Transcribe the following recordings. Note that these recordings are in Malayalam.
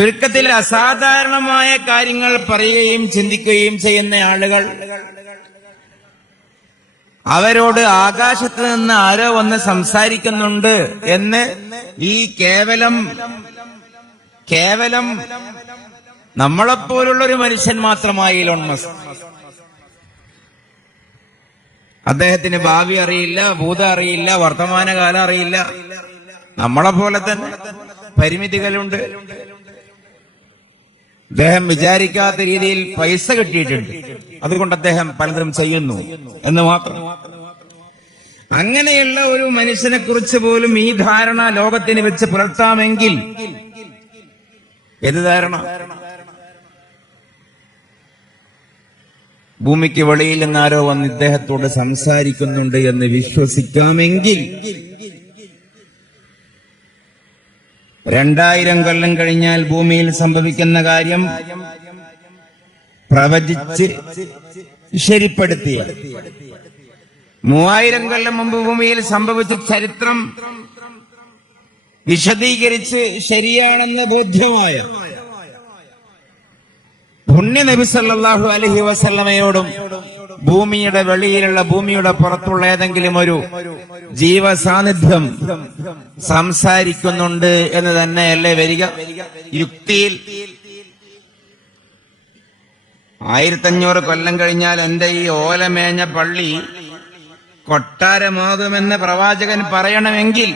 ചുരുക്കത്തിൽ അസാധാരണമായ കാര്യങ്ങൾ പറയുകയും ചിന്തിക്കുകയും ചെയ്യുന്ന ആളുകൾ, അവരോട് ആകാശത്ത് നിന്ന് ആരോ വന്ന് സംസാരിക്കുന്നുണ്ട് എന്ന് ഈ കേവലം നമ്മളെപ്പോലുള്ളൊരു മനുഷ്യൻ മാത്രമായി ഇലോൺ മസ്ക്. അദ്ദേഹത്തിന് ഭാവി അറിയില്ല, ഭൂതം അറിയില്ല, വർത്തമാനകാലം അറിയില്ല. നമ്മളെപ്പോലെ തന്നെ പരിമിതികളുണ്ട്. അദ്ദേഹം വിചാരിക്കാത്ത രീതിയിൽ പൈസ കിട്ടിയിട്ടുണ്ട്, അതുകൊണ്ട് അദ്ദേഹം പലതും ചെയ്യുന്നു എന്ന് മാത്രം. അങ്ങനെയുള്ള ഒരു മനുഷ്യനെ കുറിച്ച് പോലും ഈ ധാരണ ലോകത്തിന് വെച്ച് പുലർത്താമെങ്കിൽ ഏത് ധാരണ? ഭൂമിക്ക് വെളിയിൽ നിന്നാരോ വന്ന് ഇദ്ദേഹത്തോട് സംസാരിക്കുന്നുണ്ട് എന്ന് വിശ്വസിക്കാമെങ്കിൽ 2000 കൊല്ലം കഴിഞ്ഞാൽ ഭൂമിയിൽ സംഭവിക്കുന്ന കാര്യം പ്രവചിച്ച് ശരിപ്പെടുത്തിയ, 3000 കൊല്ലം മുമ്പ് ഭൂമിയിൽ സംഭവിച്ച ചരിത്രം വിശദീകരിച്ച് ശരിയാണെന്ന് ബോധ്യമായ പുണ്യ നബി സല്ലല്ലാഹു അലൈഹി വസല്ലമയോടും ഭൂമിയുടെ വെളിയിലുള്ള, ഭൂമിയുടെ പുറത്തുള്ള ഏതെങ്കിലും ഒരു ജീവസാന്നിധ്യം സംസാരിക്കുന്നുണ്ട് എന്ന് തന്നെയല്ലേ വരിക? യുക്തിയിൽ 1500 കൊല്ലം കഴിഞ്ഞാൽ എന്റെ ഈ ഓലമേഞ്ഞ പള്ളി കൊട്ടാരമാകുമെന്ന് പ്രവാചകൻ പറയണമെങ്കിൽ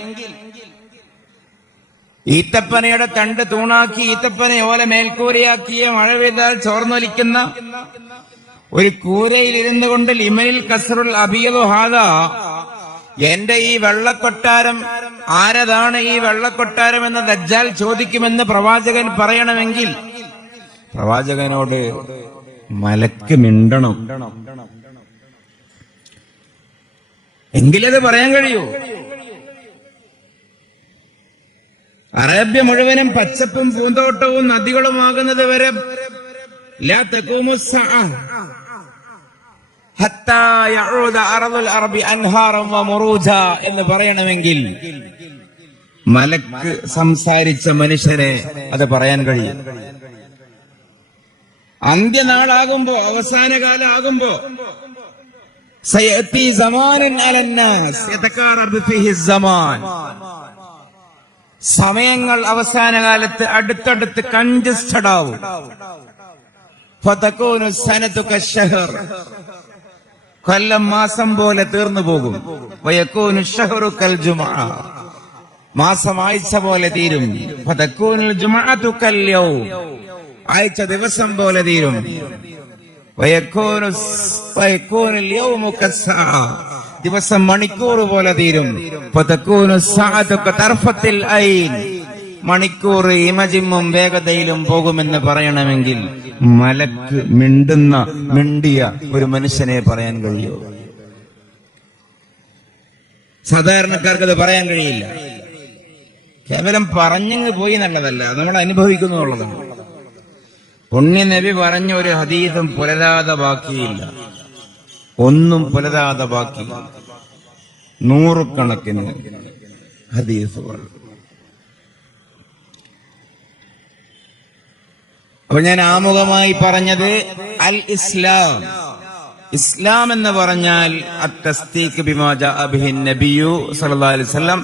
ഈത്തപ്പനയുടെ തണ്ട് തൂണാക്കി, ഈത്തപ്പന ഓല മേൽക്കൂരയാക്കിയ, മഴ പെയ്താൽ ചോർന്നൊലിക്കുന്ന ഒരു കൂരയിൽ ഇരുന്നു കൊണ്ട് ലിമനിൽ കസ്റുൽ അബിയദു ഹാദാ, എന്റെ ഈ വെള്ളക്കൊട്ടാരം ആരതാണ്, ഈ വെള്ളക്കൊട്ടാരം എന്ന് ദജ്ജാൽ ചോദിക്കുമെന്ന് പ്രവാചകൻ പറയണമെങ്കിൽ പ്രവാചകനോട് മലക്ക് മിണ്ടണം, എങ്കിലത് പറയാൻ കഴിയൂ. അറേബ്യ മുഴുവനും പച്ചപ്പും പൂന്തോട്ടവും നദികളുമാകുന്നത് വരെ ലാ തഖൂമു സ്സഅ ഹത്താ യഊദ അർദുൽ അർബി അൻഹാറൻ വമുറൂജ എന്ന് പറയണമെങ്കിൽ മലക്ക് സംസാരിച്ച മനുഷ്യരെ അത് പറയാൻ കഴിയും. അന്ത്യനാളാകുമ്പോ, അവസാനകാലം ആകുമ്പോ സയഅതി സമാനുൻ അലന്നാസ് യതകാറബു ഫീഹി സമാൻ, സമയങ്ങൾ അവസാനകാലത്ത് അടുത്തടുത്ത് കൺജസ്റ്റഡ് ആവും. ഫതകൂനു സനതു കശ്ശഹർ, കൊല്ലം മാസം പോലെ തീർന്നു പോകും. വയകൂനു ശഹറു കൽ ജുമുഅ, മാസം ആഴ്ച പോലെ തീരും. ഫതകൂനുൽ ജുമുഅതു കൽ യൗം, ആഴ്ച ദിവസം പോലെ തീരും. വയകൂനുൽ യൗമു കസ്സഅ, ദിവസം മണിക്കൂർ പോലെ തീരും. ഫതകൂനു സഅതു കതർഫത്തിൽ ഐൻ, മണിക്കൂർ ഇമജിമ്മും വേഗതയിലും പോകുമെന്ന് പറയണമെങ്കിൽ മലക്ക് മിണ്ടിയ ഒരു മനുഷ്യനെ പറയാൻ കഴിയൂ. സാധാരണക്കാർക്ക് അത് പറയാൻ കഴിയില്ല. കേവലം പറഞ്ഞങ്ങ് പോയി എന്നുള്ളതല്ല, നമ്മൾ അനുഭവിക്കുന്നു എന്നുള്ളതാണ്. പുണ്യ നബി പറഞ്ഞ ഒരു ഹദീസും പുലരാതെ ബാക്കിയില്ല, ഒന്നും പുലരാതെ ബാക്കി. 100 കണക്കിന് ഹദീസുകൾ. അപ്പൊ ഞാൻ ആമുഖമായി പറഞ്ഞത് അൽ ഇസ്ലാം, ഇസ്ലാം എന്ന് പറഞ്ഞാൽ അത്തസ്ദീഖ് ബിമാ ജാഅ ബിഹി നബിയു സല്ലല്ലാഹു അലൈഹി വസല്ലം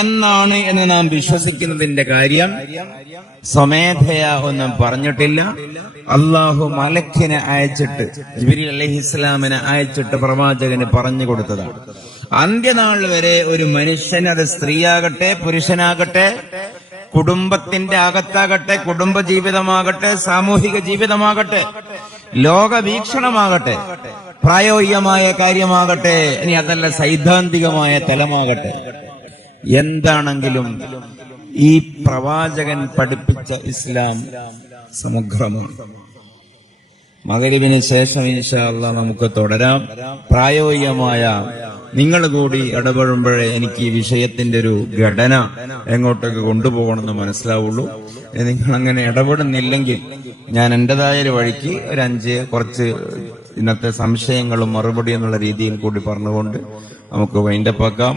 എന്നാണ് എന്ന് നാം വിശ്വസിക്കുന്നതിന്റെ കാര്യം സ്വമേധയാ ഒന്നും പറഞ്ഞിട്ടില്ല. അള്ളാഹു മലക്കിനെ അയച്ചിട്ട്, ജിബ്രീൽ അലൈഹിസ്സലാമിനെ അയച്ചിട്ട് പ്രവാചകന് പറഞ്ഞു കൊടുത്തതാണ്. അന്ത്യനാൾ വരെ ഒരു മനുഷ്യൻ, അത് സ്ത്രീയാകട്ടെ പുരുഷനാകട്ടെ, കുടുംബത്തിന്റെ അകത്താകട്ടെ, കുടുംബ ജീവിതമാകട്ടെ, സാമൂഹിക ജീവിതമാകട്ടെ, ലോകവീക്ഷണമാകട്ടെ, പ്രായോഗികമായ കാര്യമാകട്ടെ, ഇനി അതല്ല സൈദ്ധാന്തികമായ തലമാകട്ടെ, എന്താണെങ്കിലും ഈ പ്രവാചകൻ പഠിപ്പിച്ച ഇസ്ലാം സമഗ്രമാണ്. മഗ്‌രിബിന് ശേഷം ഇൻഷാ അല്ലാഹ് നമുക്ക് തുടരാം. പ്രായോഗികമായ നിങ്ങൾ കൂടി ഇടപെടുമ്പോഴേ എനിക്ക് ഈ വിഷയത്തിന്റെ ഒരു ഘടന എങ്ങോട്ടൊക്കെ കൊണ്ടുപോകണമെന്ന് മനസ്സിലാവുള്ളൂ. നിങ്ങൾ അങ്ങനെ ഇടപെടുന്നില്ലെങ്കിൽ ഞാൻ എന്റേതായ ഒരു വഴിക്ക് ഒരു 5 കുറച്ച് ഇന്നത്തെ സംശയങ്ങളും മറുപടി എന്നുള്ള രീതിയിൽ കൂടി പറഞ്ഞുകൊണ്ട് നമുക്ക് വൈൻഡപ്പാക്കാം.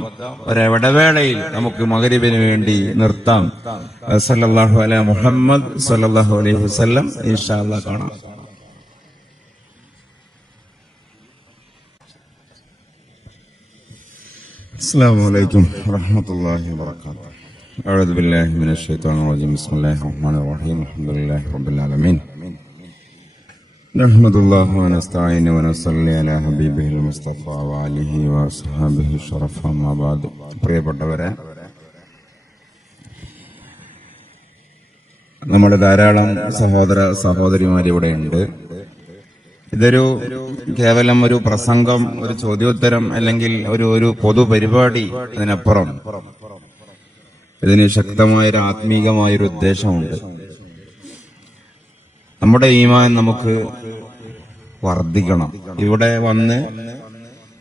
ഒരിടവേളയിൽ നമുക്ക് മഗ്‌രിബിന് വേണ്ടി നിർത്താം. സല്ലല്ലാഹു അലാ മുഹമ്മദ് സല്ലല്ലാഹു അലൈഹി വസല്ലം. ഇൻഷാ അല്ലാഹ് കാണാം. അസ്സലാമു അലൈക്കും വറഹ്മത്തുള്ളാഹി വബറകാതുഹു. അഊദു ബില്ലാഹി മിനശ് ശൈത്വാനിർ റജീം. ബിസ്മില്ലാഹിർ റഹ്മാനിർ റഹീം. അൽഹംദുലില്ലാഹി റബ്ബിൽ ആലമീൻ. നഹ്മദുല്ലാഹി വനസ്തഈനു വനസല്ലി അലാ ഹബീബിഹിൽ മുസ്തഫ വഅലിഹി വഅസ്ഹാബിഹി ശറഫ. അമ്മാ ബഅദ്. പ്രിയപ്പെട്ടവരെ, നമ്മുടെ ധാരാളം സഹോദര സഹോദരിമാർ ഇവിടെയുണ്ട്. ഇതൊരു കേവലം ഒരു പ്രസംഗം, ഒരു ചോദ്യോത്തരം അല്ലെങ്കിൽ ഒരു പൊതുപരിപാടി. അതിനപ്പുറം ഇതിന് ശക്തമായൊരു ആത്മീകമായൊരു ഉദ്ദേശമുണ്ട്. നമ്മുടെ ഈമാൻ നമുക്ക് വർദ്ധിക്കണം. ഇവിടെ വന്ന്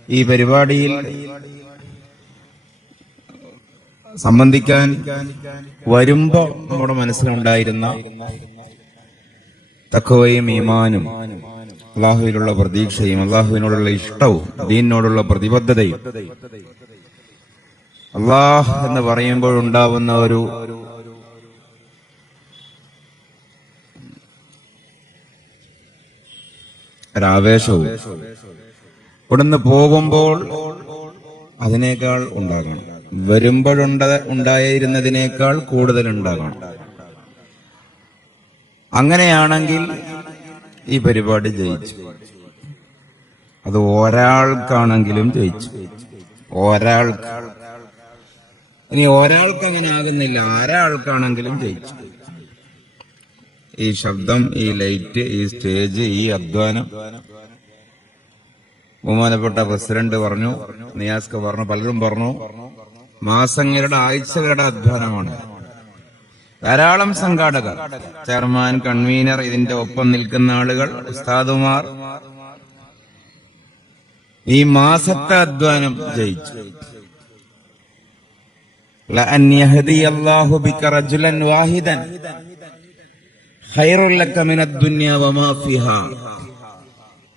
ഈ പരിപാടിയിൽ സംബന്ധിക്കാൻ വരുമ്പോ നമ്മുടെ മനസ്സിലുണ്ടായിരുന്ന തഖ്വയും ഈമാനും അള്ളാഹുവിനുള്ള പ്രതീക്ഷയും അള്ളാഹുവിനോടുള്ള ഇഷ്ടവും ദീനിനോടുള്ള പ്രതിബദ്ധതയും അള്ളാഹ് എന്ന് പറയുമ്പോഴുണ്ടാവുന്ന ഒരു ആവേശവും ഇവിടുന്ന് പോകുമ്പോൾ അതിനേക്കാൾ ഉണ്ടാകണം. വരുമ്പോഴുണ്ടായിരുന്നതിനേക്കാൾ കൂടുതൽ ഉണ്ടാകണം. അങ്ങനെയാണെങ്കിൽ ഈ പരിപാടി ജയിച്ചു. അത് ഒരാൾക്കാണെങ്കിലും ജയിച്ചു. ഒരാൾക്ക്. ഇനി ഒരാൾക്ക് അങ്ങനെ ആകുന്നില്ല, ഒരാൾക്കാണെങ്കിലും ജയിച്ചു. ഈ ശബ്ദം, ഈ ലൈറ്റ്, ഈ സ്റ്റേജ്, ഈ അധ്വാനം. ബഹുമാനപ്പെട്ട പ്രസിഡന്റ് പറഞ്ഞു, നിയാസ്ക പറഞ്ഞു, പലരും പറഞ്ഞു, മാസങ്ങളുടെ ആഴ്ചകളുടെ അധ്വാനമാണ്. ധാരാളം സംഘാടകർ, ചെയർമാൻ, കൺവീനർ, ഇതിന്റെ ഒപ്പം നിൽക്കുന്ന ആളുകൾ, ഉസ്താദുമാർ, ഈ മാസത്തെ അധ്വാനം ജയിച്ചു. ലഅൻ യഹ്ദിയല്ലാഹു ബിക റജുലൻ വാഹിദൻ ഖൈറുൽ ലക മിനദ് ദുനിയ വമാ ഫിഹാ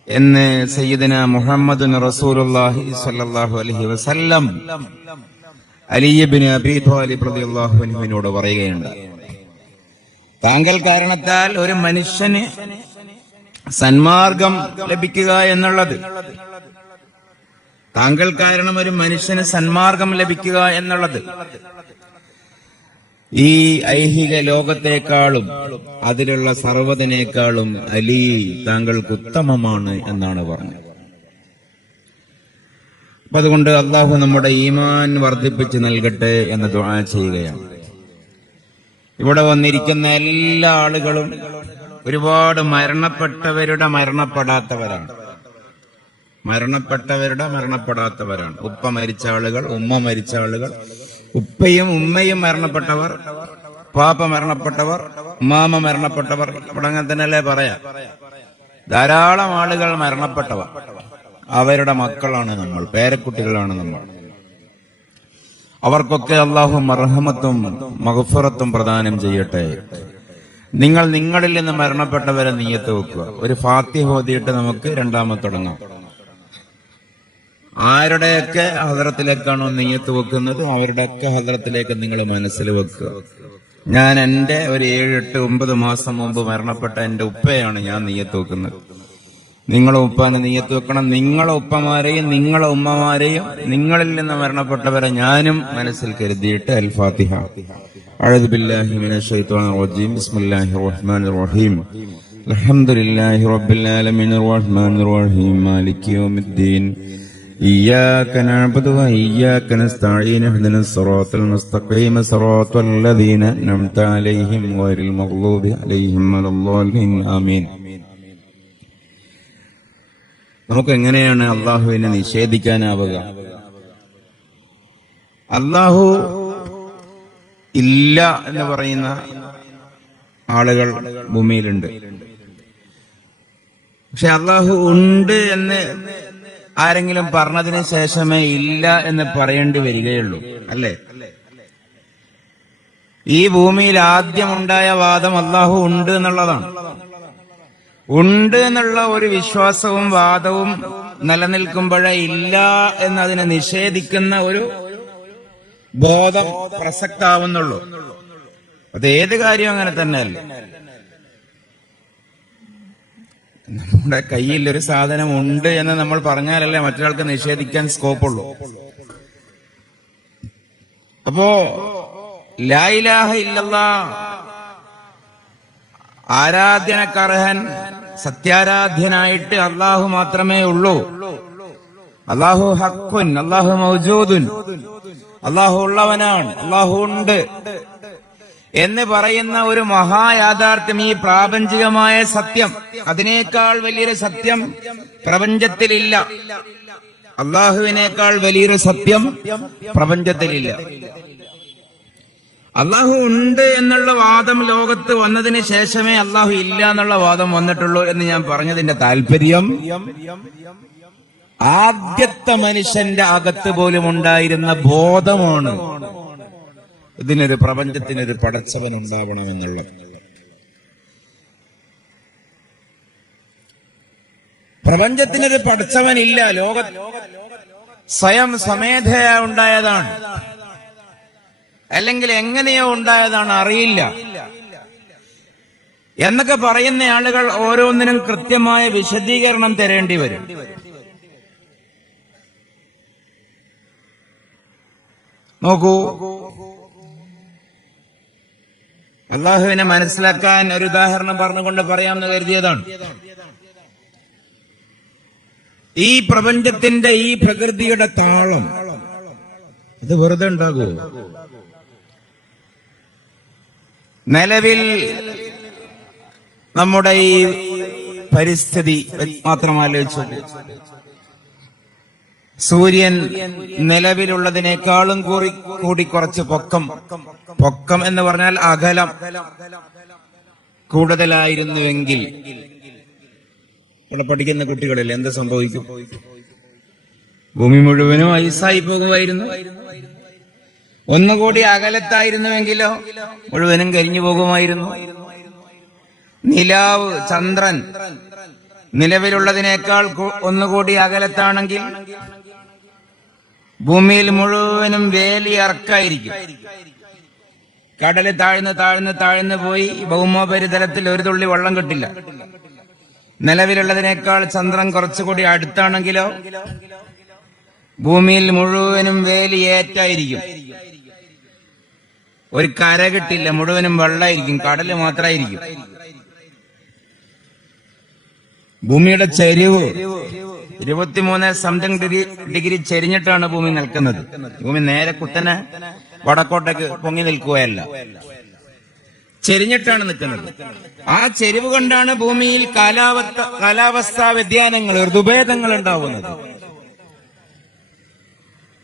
എന്ന് സയ്യിദന മുഹമ്മദുൻ റസൂലുള്ളാഹി സ്വല്ലല്ലാഹു അലൈഹി വസല്ലം അലി ഇബ്നു അബീ ത്വാലിബ് റളിയല്ലാഹു അൻഹുവിനോട് പറയുകയുണ്ട്. താങ്കൾ കാരണത്താൽ ഒരു മനുഷ്യന് സന്മാർഗം ലഭിക്കുക എന്നുള്ളത്, താങ്കൾ കാരണം ഒരു മനുഷ്യന് സന്മാർഗം ലഭിക്കുക എന്നുള്ളത് ഈ ഐഹിക ലോകത്തെക്കാളും അതിലുള്ള സർവ്വതിനേക്കാളും അലി താങ്കൾക്ക് ഉത്തമമാണ് എന്നാണ് പറഞ്ഞത്. അപ്പൊ അതുകൊണ്ട് അള്ളാഹു നമ്മുടെ ഈമാൻ വർദ്ധിപ്പിച്ച് നൽകട്ടെ എന്ന് ദുആ ചെയ്യുകയാണ്. ഇവിടെ വന്നിരിക്കുന്ന എല്ലാ ആളുകളും ഒരുപാട് മരണപ്പെട്ടവരുടെ മരണപ്പെടാത്തവരാണ്. മരണപ്പെടാത്തവരാണ്. ഉപ്പ മരിച്ച ആളുകൾ, ഉമ്മ മരിച്ച ആളുകൾ, ഉപ്പയും ഉമ്മയും മരണപ്പെട്ടവർ, പാപ്പ മരണപ്പെട്ടവർ, ഉമ്മാമ മരണപ്പെട്ടവർ. ഇവിടെ അങ്ങനെ തന്നെയല്ലേ പറയാം. ധാരാളം ആളുകൾ മരണപ്പെട്ടവർ. അവരുടെ മക്കളാണ് നമ്മൾ, പേരക്കുട്ടികളാണ് നമ്മൾ. അവർക്കൊക്കെ അള്ളാഹു മർഹമത്തും മഗ്ഫിറത്തും പ്രദാനം ചെയ്യട്ടെ. നിങ്ങളിൽ നിന്ന് മരണപ്പെട്ടവരെ നിയ്യത്ത് വെക്കുക. ഒരു ഫാത്തിഹ ഓതിയിട്ട് നമുക്ക് രണ്ടാമത് തുടങ്ങാം. ആരുടെയൊക്കെ ഹദ്റത്തിലേക്കാണോ നിയ്യത്ത് വെക്കുന്നത് അവരുടെയൊക്കെ ഹദ്റത്തിലേക്ക് നിങ്ങൾ മനസ്സിൽ വെക്കുക. ഞാൻ എന്റെ ഒരു 7, 8, 9 മാസം മുമ്പ് മരണപ്പെട്ട എന്റെ ഉപ്പയാണ് ഞാൻ നിയ്യത്ത് വെക്കുന്നത്. നിങ്ങളെ ഉപ്പാനെ നിയ്യത്ത് വെക്കണം. നിങ്ങളെ ഉപ്പമാരെയും നിങ്ങളെ ഉമ്മമാരെയും നിങ്ങളിൽ നിന്ന് മരണപ്പെട്ടവരെ ഞാനും മനസ്സിൽ കരുതിയിട്ട് അൽ ഫാത്തിഹ. അഊദു ബില്ലാഹി മിനശ് ശൈത്വാനിർ റജീം. ബിസ്മില്ലാഹിർ റഹ്മാനിർ റഹീം. അൽഹംദുലില്ലാഹി റബ്ബിൽ ആലമീനിർ റഹ്മാനിർ റഹീം മാലികി യൗമിദ്ദീൻ. إياك نعبد وإياك نستعين اهدنا الصراط المستقيم صراط الذين أنعمت عليهم غير المغضوب عليهم ولا الضالين آمين. നമുക്ക് എങ്ങനെയാണ് അള്ളാഹുവിനെ നിഷേധിക്കാനാവുക? അള്ളാഹു ഇല്ല എന്ന് പറയുന്ന ആളുകൾ ഭൂമിയിലുണ്ട്. പക്ഷെ അള്ളാഹു ഉണ്ട് എന്ന് ആരെങ്കിലും പറഞ്ഞതിന് ശേഷമേ ഇല്ല എന്ന് പറയേണ്ടി വരികയുള്ളൂ, അല്ലേ? ഈ ഭൂമിയിൽ ആദ്യമുണ്ടായ വാദം അള്ളാഹു ഉണ്ട് എന്നുള്ളതാണ്. ഉണ്ട് എന്നുള്ള ഒരു വിശ്വാസവും വാദവും നിലനിൽക്കുമ്പോഴേ ഇല്ല എന്നതിനെ നിഷേധിക്കുന്ന ഒരു ബോധം പ്രസക്താവുന്നുള്ളൂ. അത് ഏത് കാര്യം അങ്ങനെ തന്നെയല്ലേ. നമ്മുടെ കയ്യിൽ ഒരു സാധനം ഉണ്ട് എന്ന് നമ്മൾ പറഞ്ഞാലല്ലേ മറ്റൊരാൾക്ക് നിഷേധിക്കാൻ സ്കോപ്പുള്ളൂ. അപ്പോ ലാ ഇലാഹ ഇല്ലല്ലാഹ് ആരാധനക്കർഹൻ സത്യാരാധ്യനായിട്ട് അള്ളാഹു മാത്രമേ ഉള്ളൂ. അള്ളാഹു ഹഖുൻ, അള്ളാഹു മൗജൂദുൻ, അള്ളാഹു ഉള്ളവനാണ്, അള്ളാഹു ഉണ്ട് എന്ന് പറയുന്ന ഒരു മഹായാഥാർത്ഥ്യം, ഈ പ്രാപഞ്ചികമായ സത്യം, അതിനേക്കാൾ വലിയൊരു സത്യം പ്രപഞ്ചത്തിലില്ല. അള്ളാഹുവിനേക്കാൾ വലിയൊരു സത്യം പ്രപഞ്ചത്തിലില്ല. അള്ളാഹു ഉണ്ട് എന്നുള്ള വാദം ലോകത്ത് വന്നതിന് ശേഷമേ അള്ളാഹു ഇല്ല എന്നുള്ള വാദം വന്നിട്ടുള്ളൂ എന്ന് ഞാൻ പറഞ്ഞതിന്റെ താല്പര്യം, ആദ്യത്തെ മനുഷ്യന്റെ അകത്ത് പോലും ഉണ്ടായിരുന്ന ബോധമാണ് ഇതിനൊരു പ്രപഞ്ചത്തിനൊരു പടച്ചവൻ ഉണ്ടാവണമെന്നുള്ളത്. പ്രപഞ്ചത്തിനൊരു പടച്ചവനില്ല, ലോക സ്വയം സ്വമേധയാ ഉണ്ടായതാണ്, അല്ലെങ്കിൽ എങ്ങനെയോ ഉണ്ടായതാണ്, അറിയില്ല എന്നൊക്കെ പറയുന്ന ആളുകൾ ഓരോന്നിനും കൃത്യമായ വിശദീകരണം തരേണ്ടി വരും. നോക്കൂ, അള്ളാഹുവിനെ മനസ്സിലാക്കാൻ ഒരു ഉദാഹരണം പറഞ്ഞുകൊണ്ട് പറയാമെന്ന് കരുതിയതാണ്. ഈ പ്രപഞ്ചത്തിന്റെ, ഈ പ്രകൃതിയുടെ താളം ഇത് വെറുതെ ഉണ്ടാകുമോ? നിലവിൽ നമ്മുടെ ഈ പരിസ്ഥിതി മാത്രം ആലോചിച്ചു. സൂര്യൻ നിലവിലുള്ളതിനേക്കാളും കൂടി കുറച്ച് പൊക്കം എന്ന് പറഞ്ഞാൽ അകലം കൂടുതലായിരുന്നുവെങ്കിൽ ഇവിടെ പഠിക്കുന്ന കുട്ടികളിൽ എന്ത് സംഭവിക്കും? ഭൂമി മുഴുവനും ഐസായി പോകുമായിരുന്നു. ഒന്നുകൂടി അകലത്തായിരുന്നുവെങ്കിലോ മുഴുവനും കരിഞ്ഞു പോകുമായിരുന്നു. നിലാവ്, ചന്ദ്രൻ നിലവിലുള്ളതിനേക്കാൾ ഒന്നുകൂടി അകലത്താണെങ്കിൽ ഭൂമിയിൽ മുഴുവനും വേലിയർക്കായിരിക്കും. കടല് താഴ്ന്നു പോയി ഭൗമോപരിതലത്തിൽ ഒരു തുള്ളി വെള്ളം കിട്ടില്ല. നിലവിലുള്ളതിനേക്കാൾ ചന്ദ്രൻ കുറച്ചുകൂടി അടുത്താണെങ്കിലോ ഭൂമിയിൽ മുഴുവനും വേലിയേറ്റായിരിക്കും. ഒരു കര കിട്ടില്ല, മുഴുവനും വെള്ളമായിരിക്കും, കടല് മാത്രമായിരിക്കും. ഭൂമിയുടെ ചെരിവ് 23 ഡിഗ്രി ചെരിഞ്ഞിട്ടാണ് ഭൂമി നിൽക്കുന്നത്. ഭൂമി നേരെ കുത്തനെ വടക്കോട്ടേക്ക് പൊങ്ങി നിൽക്കുകയല്ല, ചെരിഞ്ഞിട്ടാണ് നിൽക്കുന്നത്. ആ ചെരിവ് കൊണ്ടാണ് ഭൂമിയിൽ കാലാവസ്ഥാ വ്യതിയാനങ്ങൾ, ഋതുഭേദങ്ങൾ ഉണ്ടാവുന്നത്.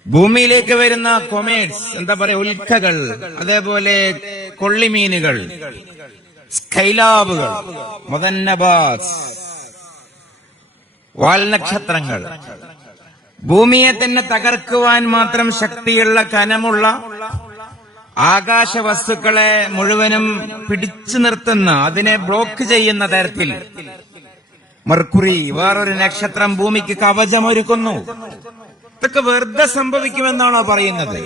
ഭൂമിയിലേക്ക് വരുന്ന കൊമേറ്റ്സ്, എന്താ പറയാ, ഉൽക്കകൾ, അതേപോലെ കൊള്ളിമീനുകൾ, സ്കൈലാബുകൾ, മുദന്നബാസ്, വാൽനക്ഷത്രങ്ങൾ, ഭൂമിയെ തന്നെ തകർക്കുവാൻ മാത്രം ശക്തിയുള്ള കനമുള്ള ആകാശ വസ്തുക്കളെ മുഴുവനും പിടിച്ചു നിർത്തുന്ന, അതിനെ ബ്ലോക്ക് ചെയ്യുന്ന തരത്തിൽ മെർക്കുറി, വേറൊരു നക്ഷത്രം ഭൂമിക്ക് കവചമൊരുക്കുന്നു. ഇതൊക്കെ വെറുതെ സംഭവിക്കുമെന്നാണോ പറയുന്നത്?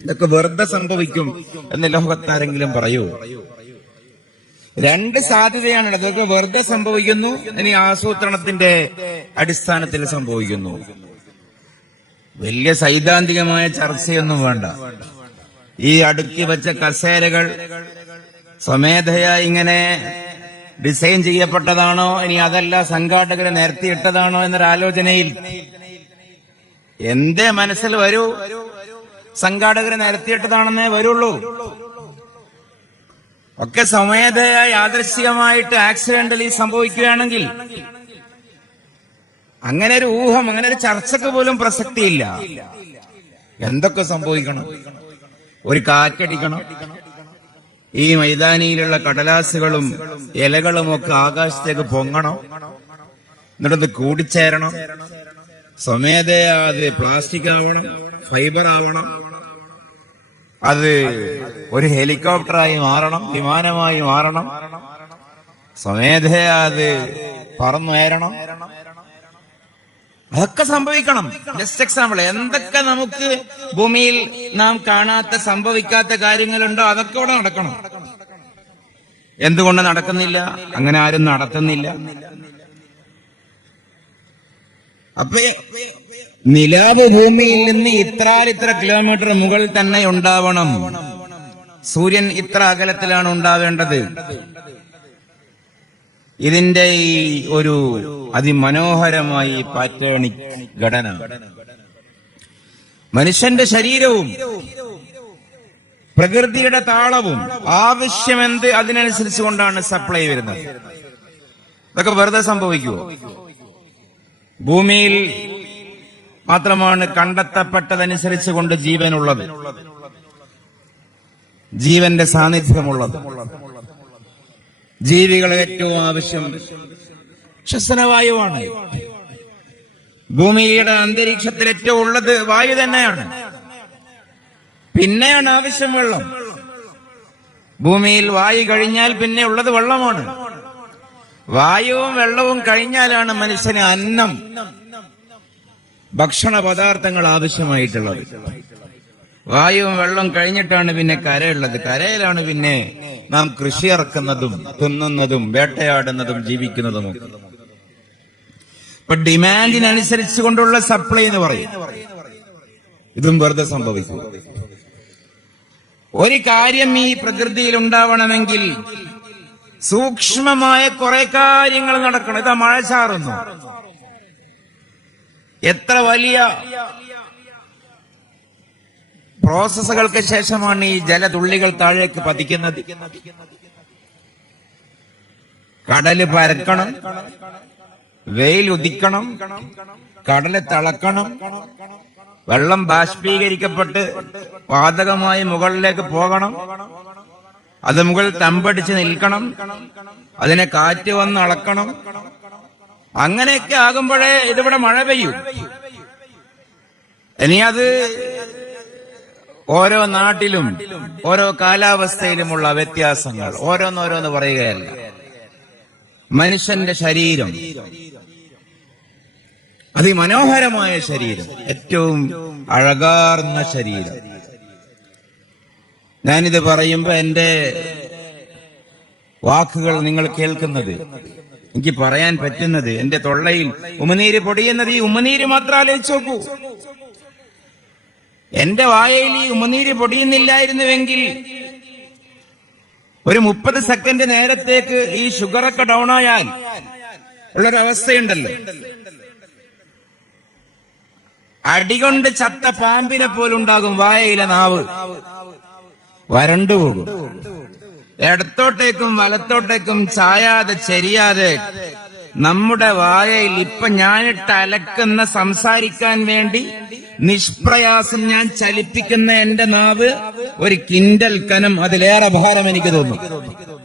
ഇതൊക്കെ വെറുതെ സംഭവിക്കും എന്ന് ലോകത്താരെങ്കിലും പറയൂ? രണ്ട് സാധ്യതയാണ്. ഇതൊക്കെ വെറുതെ സംഭവിക്കുന്നു, ഇനി ആസൂത്രണത്തിന്റെ അടിസ്ഥാനത്തിൽ സംഭവിക്കുന്നു. വലിയ സൈദ്ധാന്തികമായ ചർച്ചയൊന്നും വേണ്ട. ഈ അടുക്കി വെച്ച കസേരകൾ സ്വമേധയാ ഇങ്ങനെ ഡിസൈൻ ചെയ്യപ്പെട്ടതാണോ, ഇനി അതല്ല സംഘാടകരെ നിരത്തിയിട്ടതാണോ എന്നൊരാലോചനയിൽ എന്തേ മനസ്സിൽ വരൂ? സംഘാടകരെ നിരത്തിയിട്ടതാണെന്നേ വരുള്ളൂ. ഒക്കെ സ്വമേധയാ യാദൃശ്ചികമായിട്ട് ആക്സിഡന്റലി സംഭവിക്കുകയാണെങ്കിൽ അങ്ങനെ ഒരു ഊഹം, അങ്ങനെ ഒരു ചർച്ചക്ക് പോലും പ്രസക്തിയില്ല. എന്തൊക്കെ സംഭവിക്കണം? ഒരു കാറ്റടിക്കണം, ഈ മൈതാനിയിലുള്ള കടലാസുകളും ഇലകളും ഒക്കെ ആകാശത്തേക്ക് പൊങ്ങണം, എന്നിട്ടത് കൂടിച്ചേരണം, സ്വമേധയാ അത് പ്ലാസ്റ്റിക് ആവണം, ഫൈബർ ആവണം, അത് ഒരു ഹെലികോപ്റ്ററായി മാറണം, വിമാനമായി മാറണം, സ്വമേധയാ അത് പറന്നുയരണം. അതൊക്കെ സംഭവിക്കണം. ജസ്റ്റ് എക്സാമ്പിൾ, എന്തൊക്കെ നമുക്ക് ഭൂമിയിൽ നാം കാണാത്ത സംഭവിക്കാത്ത കാര്യങ്ങളുണ്ടോ അതൊക്കെ ഇവിടെ നടക്കണം. എന്തുകൊണ്ട് നടക്കുന്നില്ല? അങ്ങനെ ആരും നടത്തുന്നില്ല. അപ്പൊ നിലാവ് ഭൂമിയിൽ നിന്ന് ഇത്ര കിലോമീറ്റർ മുകളിൽ തന്നെ ഉണ്ടാവണം. സൂര്യൻ ഇത്ര അകലത്തിലാണ് ഉണ്ടാവേണ്ടത്. ഇതിന്റെ ഈ ഒരു അതിമനോഹരമായി പാറ്റേണിക് ഘടന മനുഷ്യന്റെ ശരീരവും പ്രകൃതിയുടെ താളവും ആവശ്യമെന്ത് അതിനനുസരിച്ച് കൊണ്ടാണ് സപ്ലൈ വരുന്നത്. ഇതൊക്കെ വെറുതെ സംഭവിക്കുമോ? ഭൂമിയിൽ മാത്രമാണ് കണ്ടെത്തപ്പെട്ടതനുസരിച്ച് കൊണ്ട് ജീവനുള്ളത്, ജീവന്റെ സാന്നിധ്യമുള്ളത്. ജീവികളെ ഏറ്റവും ആവശ്യം ശ്വസനവായുവാണ്. ഭൂമിയുടെ അന്തരീക്ഷത്തിൽ ഏറ്റവും ഉള്ളത് വായു തന്നെയാണ്. പിന്നെയാണ് ആവശ്യം വെള്ളം. ഭൂമിയിൽ വായു കഴിഞ്ഞാൽ പിന്നെ ഉള്ളത് വെള്ളമാണ്. വായുവും വെള്ളവും കഴിഞ്ഞാലാണ് മനുഷ്യന് അന്നം, ഭക്ഷണ പദാർത്ഥങ്ങൾ ആവശ്യമായിട്ടുള്ളത്. വായുവും വെള്ളം കഴിഞ്ഞിട്ടാണ് പിന്നെ കരയുള്ളത്. കരയിലാണ് പിന്നെ നാം കൃഷി ഇറക്കുന്നതും തിന്നുന്നതും വേട്ടയാടുന്നതും ജീവിക്കുന്നതും. ഇപ്പൊ ഡിമാൻഡിനനുസരിച്ച് കൊണ്ടുള്ള സപ്ലൈ എന്ന് പറയും. ഇതും വെറുതെ സംഭവിക്കും. ഒരു കാര്യം ഈ പ്രകൃതിയിൽ ഉണ്ടാവണമെങ്കിൽ സൂക്ഷ്മമായ കുറെ കാര്യങ്ങൾ നടക്കണം. ഇതാ മഴ ചാറുന്നു. എത്ര വലിയ പ്രോസസ്സുകൾക്ക് ശേഷമാണ് ഈ ജലതുള്ളികൾ താഴേക്ക് പതിക്കുന്നത്. കടല് പരക്കണം, വെയിൽ ഉദിക്കണം, കടല് തിളക്കണം, വെള്ളം ബാഷ്പീകരിക്കപ്പെട്ട് വാതകമായി മുകളിലേക്ക് പോകണം, അത് മുകളിൽ തമ്പടിച്ച് നിൽക്കണം, അതിനെ കാറ്റ് വന്ന് അളക്കണം. അങ്ങനെയൊക്കെ ആകുമ്പോഴേ ഇതിവിടെ മഴ പെയ്യും. ഇനി അത് ഓരോ നാട്ടിലും ഓരോ കാലാവസ്ഥയിലുമുള്ള വ്യത്യാസങ്ങൾ ഓരോന്നോരോന്ന് പറയുകയല്ല. മനുഷ്യന്റെ ശരീരം, അതിമനോഹരമായ ശരീരം, ഏറ്റവും അഴകാർന്ന ശരീരം. ഞാനിത് പറയുമ്പോ എന്റെ വാക്കുകൾ നിങ്ങൾ കേൾക്കുന്നത്, എനിക്ക് പറയാൻ പറ്റുന്നത്, എന്റെ തൊള്ളയിൽ ഉമിനീര് പൊടിയുന്നത്, ഈ ഉമിനീര് മാത്രം ആലോചിച്ച് നോക്കൂ. എന്റെ വായയിൽ ഈ ഉമിനീര് പൊടിയുന്നില്ലായിരുന്നുവെങ്കിൽ ഒരു 30 സെക്കൻഡ് നേരത്തേക്ക് ഈ ഷുഗറൊക്കെ ഡൗൺ ആയാൽ ഉള്ളൊരവസ്ഥയുണ്ടല്ലോ. അടികൊണ്ട് ചത്ത പാമ്പിനെ പോലുണ്ടാകും വായയിലെ നാവ്, വരണ്ടുപോകും. ഇടത്തോട്ടേക്കും വലത്തോട്ടേക്കും ചായാതെ ചെരിയാതെ നമ്മുടെ വായയിൽ ഇപ്പൊ ഞാനിട്ട് അലക്കുന്ന, സംസാരിക്കാൻ വേണ്ടി നിഷ്പ്രയാസം ഞാൻ ചലിപ്പിക്കുന്ന എന്റെ നാവ് ഒരു കിൻഡൽ കനം, അതിലേറെ ഭാരം എനിക്ക് തോന്നും.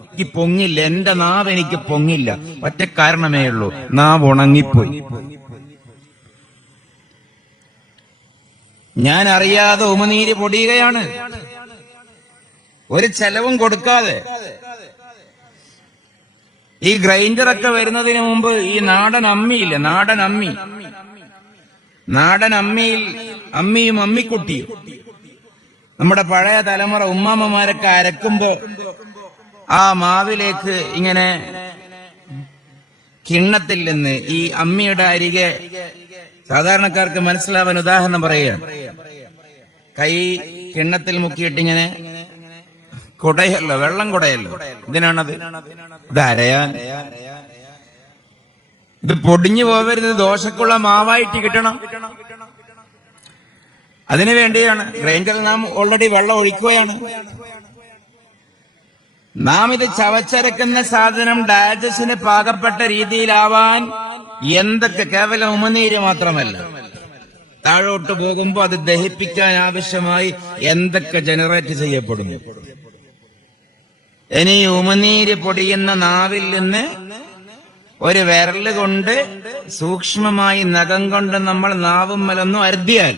എനിക്ക് പൊങ്ങില്ല, എന്റെ നാവ് എനിക്ക് പൊങ്ങില്ല. ഒറ്റ കാരണമേ ഉള്ളൂ, നാവ് ഉണങ്ങിപ്പോയി. ഞാൻ അറിയാതെ ഉമിനീര് പൊടിയുകയാണ്, ഒരു ചെലവും കൊടുക്കാതെ. ഈ ഗ്രൈൻഡറൊക്കെ വരുന്നതിന് മുമ്പ് ഈ നാടൻ അമ്മിയില്ല, നാടൻ അമ്മിയിൽ അമ്മിയും അമ്മിക്കുട്ടിയും നമ്മുടെ പഴയ തലമുറ ഉമ്മാമ്മമാരൊക്കെ അരക്കുമ്പോ ആ മാവിലേക്ക് ഇങ്ങനെ കിണ്ണത്തിൽ നിന്ന് ഈ അമ്മിയുടെ അരികെ, സാധാരണക്കാർക്ക് മനസ്സിലാവാൻ ഉദാഹരണം പറയുകയാണ്, കൈ കിണ്ണത്തിൽ മുക്കിയിട്ടിങ്ങനെ കുടയല്ലോ, വെള്ളം കുടയല്ലോ. ഇതിനാണത്, ഇത് അരയാൻ. ഇത് പൊടിഞ്ഞു പോവരുത്, ദോശക്കുള്ള മാവായിട്ട് കിട്ടണം. അതിനു വേണ്ടിയാണ് ഗ്രൈൻഡറിൽ നാം ഓൾറെഡി വെള്ളം ഒഴിക്കുകയാണ്. നാം ഇത് ചവച്ചരക്കുന്ന സാധനം ഡയജസ്റ്റിന് പാകപ്പെട്ട രീതിയിലാവാൻ എന്തൊക്കെ, കേവലം ഉമിനീര് മാത്രമല്ല, താഴോട്ട് പോകുമ്പോ അത് ദഹിപ്പിക്കാൻ ആവശ്യമായി എന്തൊക്കെ ജനറേറ്റ് ചെയ്യപ്പെടുന്നു. ഇനി ഉമിനീര് പൊടിയുന്ന നാവിൽ നിന്ന് ഒരു വിരല് കൊണ്ട് സൂക്ഷ്മമായി നഖം കൊണ്ട് നമ്മൾ നാവുമ്മലൊന്നും അരുതിയാൽ,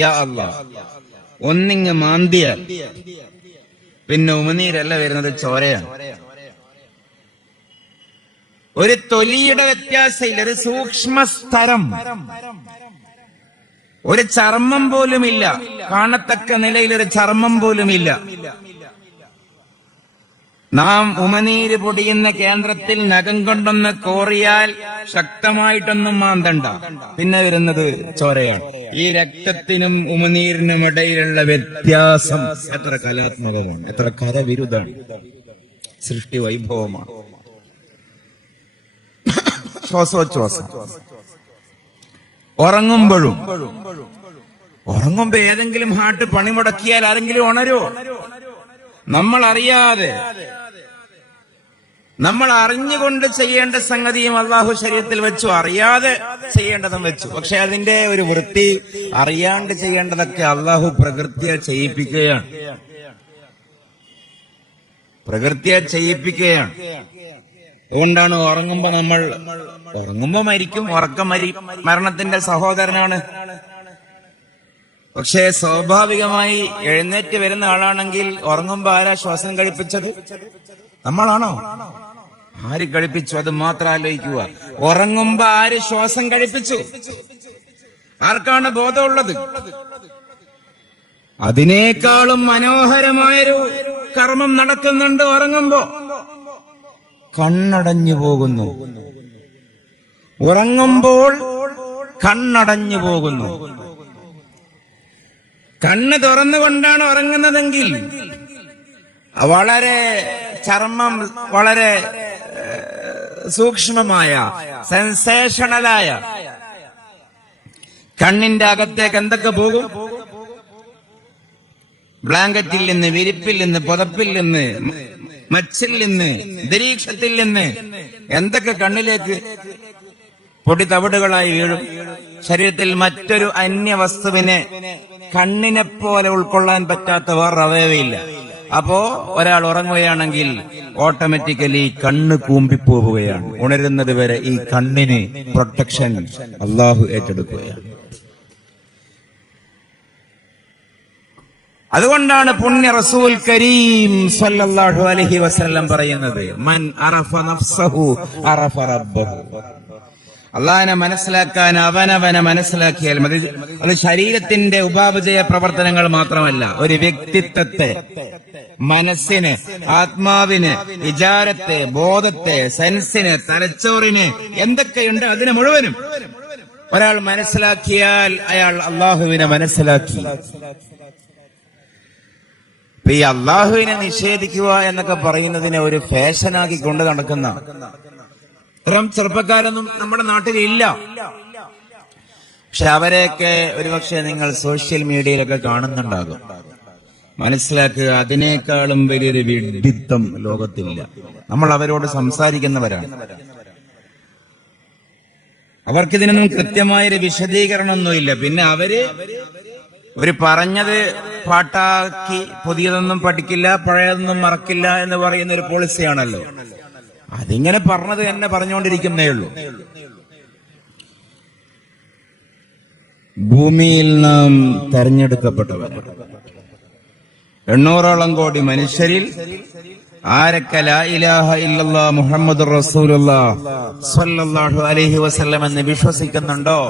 യാ അല്ലാഹ്, ഒന്നിങ്ങ് മാന്തിയാൽ പിന്നെ ഉമിനീരല്ല വരുന്നത്, ചോരയാണ്. ഒരു തൊലിയുടെ വ്യത്യാസമില്ല, ഒരു സൂക്ഷ്മസ്തരം, ഒരു ചർമ്മം പോലുമില്ല, കാണത്തക്ക നിലയിൽ ഒരു ചർമ്മം പോലുമില്ല. നാം ഉമനീര് പൊടിയുന്ന കേന്ദ്രത്തിൽ നഖം കൊണ്ടൊന്ന് കോറിയാൽ ശക്തമായിട്ടൊന്നും മാന്തണ്ട, പിന്നെ വരുന്നത് ചോരയാണ്. ഈ രക്തത്തിനും ഉമനീരിനും ഇടയിലുള്ള വ്യത്യാസം എത്ര കലാത്മകമാണ്, എത്ര കരവിരുതാണ്, സൃഷ്ടി വൈഭവമാണ്. ശ്വാസോച്ഛ്വാസം. ഉറങ്ങുമ്പോ ഏതെങ്കിലും ഹാർട്ട് പണിമുടക്കിയാൽ ആരെങ്കിലും ഉണരുമോ? നമ്മൾ അറിയാതെ, നമ്മൾ അറിഞ്ഞുകൊണ്ട് ചെയ്യേണ്ട സംഗതിയും അള്ളാഹു ശരീരത്തിൽ വെച്ചു, അറിയാതെ ചെയ്യേണ്ടതും വെച്ചു. പക്ഷെ അതിന്റെ ഒരു വൃത്തി അറിയാണ്ട് ചെയ്യേണ്ടതൊക്കെ അള്ളാഹു പ്രകൃതിയെ ചെയ്യിപ്പിക്കുകയാണ്, അതുകൊണ്ടാണ് ഉറങ്ങുമ്പോ മരിക്കും, ഉറക്കം മരണത്തിന്റെ സഹോദരനാണ്. പക്ഷേ സ്വാഭാവികമായി എഴുന്നേറ്റ് വരുന്ന ആളാണെങ്കിൽ ഉറങ്ങുമ്പോ ആരാ ശ്വാസം കഴിപ്പിച്ചത്? നമ്മളാണോ? ആര് കഴിപ്പിച്ചു? അത് മാത്രം ആലോചിക്കുക. ഉറങ്ങുമ്പോ ആര് ശ്വാസം കഴിപ്പിച്ചു? ആർക്കാണ് ബോധമുള്ളത്? അതിനേക്കാളും മനോഹരമായൊരു കർമ്മം നടക്കുന്നുണ്ട്. ഉറങ്ങുമ്പോ കണ്ണടഞ്ഞു പോകുന്നു. ഉറങ്ങുമ്പോൾ കണ്ണടഞ്ഞു പോകുന്നു. കണ്ണ് തുറന്നുകൊണ്ടാണ് ഉറങ്ങുന്നതെങ്കിൽ വളരെ ചർമ്മം, വളരെ സൂക്ഷ്മമായ, സെൻസേഷണലായ കണ്ണിന്റെ അകത്തേക്ക് എന്തൊക്കെ പോകും? ബ്ലാങ്കറ്റിൽ നിന്ന്, വിരിപ്പിൽ നിന്ന്, പുതപ്പിൽ നിന്ന്, മച്ചിൽ നിന്ന്, ദരീക്ഷത്തിൽ നിന്ന് എന്തൊക്കെ കണ്ണിലേക്ക് പൊടി തവിടുകളായി വീഴും. ശരീരത്തിൽ മറ്റൊരു അന്യവസ്തുവിനെ കണ്ണിനെ പോലെ ഉൾക്കൊള്ളാൻ പറ്റാത്ത വേറെ അവയവയില്ല. അപ്പോ ഒരാൾ ഉറങ്ങുകയാണെങ്കിൽ ഓട്ടോമാറ്റിക്കലി കണ്ണ് കൂമ്പിപ്പോവുകയാണ്. ഉണരുന്നത് വരെ ഈ കണ്ണിന് പ്രൊട്ടക്ഷൻ അള്ളാഹു ഏറ്റെടുക്കുകയാണ്. അതുകൊണ്ടാണ് പുണ്യ റസൂൽ കരീം സല്ലല്ലാഹു അലൈഹി വസല്ലം പറയുന്നത്, മൻ അറഫ നഫ്സഹു അറഫ റബ്ബഹു. അള്ളാഹിനെ മനസ്സിലാക്കാൻ അവനവനെ മനസ്സിലാക്കിയാൽ മതി. അത് ശരീരത്തിന്റെ ഉപാപചയ പ്രവർത്തനങ്ങൾ മാത്രമല്ല, ഒരു വ്യക്തിത്വത്തെ, മനസ്സിന്, ആത്മാവിന്, വിചാരത്തെ, ബോധത്തെ, സെൻസിന്, തലച്ചോറിന് എന്തൊക്കെയുണ്ട് അതിനെ മുഴുവനും ഒരാൾ മനസ്സിലാക്കിയാൽ അയാൾ അള്ളാഹുവിനെ മനസ്സിലാക്കി. ഈ അള്ളാഹുവിനെ നിഷേധിക്കുക എന്നൊക്കെ പറയുന്നതിനെ ഒരു ഫാഷനാക്കി കൊണ്ട് നടക്കുന്ന ഇത്തരം ചെറുപ്പക്കാരൊന്നും നമ്മുടെ നാട്ടിലില്ല. പക്ഷെ അവരെയൊക്കെ ഒരുപക്ഷെ നിങ്ങൾ സോഷ്യൽ മീഡിയയിലൊക്കെ കാണുന്നുണ്ടാകും. മനസ്സിലാക്കുക, അതിനേക്കാളും വലിയൊരു വിഡ്ഢിത്തം ലോകത്തില്ല. നമ്മൾ അവരോട് സംസാരിക്കുന്നവരാണ്. അവർക്കിതിനൊന്നും കൃത്യമായൊരു വിശദീകരണമൊന്നുമില്ല. പിന്നെ അവര് പറഞ്ഞത് പാട്ടാക്കി പുതിയതൊന്നും പഠിക്കില്ല, പഴയതൊന്നും മറക്കില്ല എന്ന് പറയുന്ന ഒരു പോളിസിയാണല്ലോ. അതിങ്ങനെ പറഞ്ഞത് തന്നെ പറഞ്ഞുകൊണ്ടിരിക്കുന്നേ ഉള്ളൂ. ഭൂമിയിൽ നാം തെരഞ്ഞെടുക്കപ്പെട്ടവർ 800ഓളം കോടി മനുഷ്യരിൽ ആരൊക്കെ ലാ ഇലാഹ ഇല്ലല്ലാഹ് മുഹമ്മദുർ റസൂലുള്ളാഹ് സ്വല്ലല്ലാഹു അലൈഹി വസല്ലം എന്ന് വിശ്വസിക്കുന്നുണ്ടോ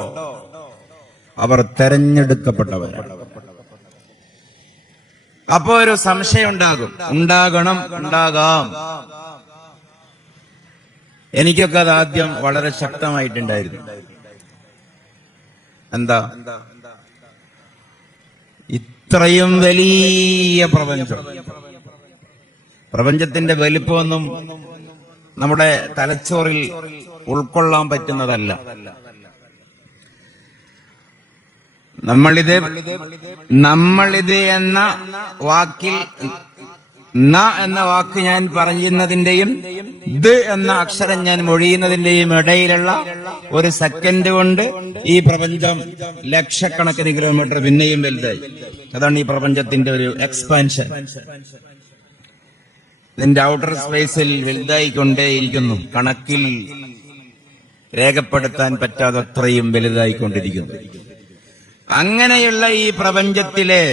അവർ തെരഞ്ഞെടുക്കപ്പെട്ടവരാണ്. അപ്പോ ഒരു സംശയം ഉണ്ടാകാം. എനിക്കൊക്കെ അത് ആദ്യം വളരെ ശക്തമായിട്ടുണ്ടായിരുന്നു. എന്താ, ഇത്രയും വലിയ പ്രപഞ്ചത്തിന്റെ വലിപ്പമൊന്നും നമ്മുടെ തലച്ചോറിൽ ഉൾക്കൊള്ളാൻ പറ്റുന്നതല്ല. നമ്മളിത് എന്ന വാക്കിൽ ന എന്ന വാക്ക് ഞാൻ പറയുന്നതിന്റെയും ദ് എന്ന അക്ഷരം ഞാൻ മൊഴിയുന്നതിന്റെയും ഇടയിലുള്ള ഒരു സെക്കൻഡ് കൊണ്ട് ഈ പ്രപഞ്ചം ലക്ഷക്കണക്കിന് കിലോമീറ്റർ പിന്നെയും വലുതായി. അതാണ് ഈ പ്രപഞ്ചത്തിന്റെ ഒരു എക്സ്പാൻഷൻ. ഇതിന്റെ ഔട്ടർ സ്പേസിൽ വലുതായിക്കൊണ്ടേയിരിക്കുന്നു. കണക്കിൽ രേഖപ്പെടുത്താൻ പറ്റാത്തത്രയും വലുതായിക്കൊണ്ടിരിക്കുന്നു. അങ്ങനെയുള്ള ഈ പ്രപഞ്ചത്തിലെ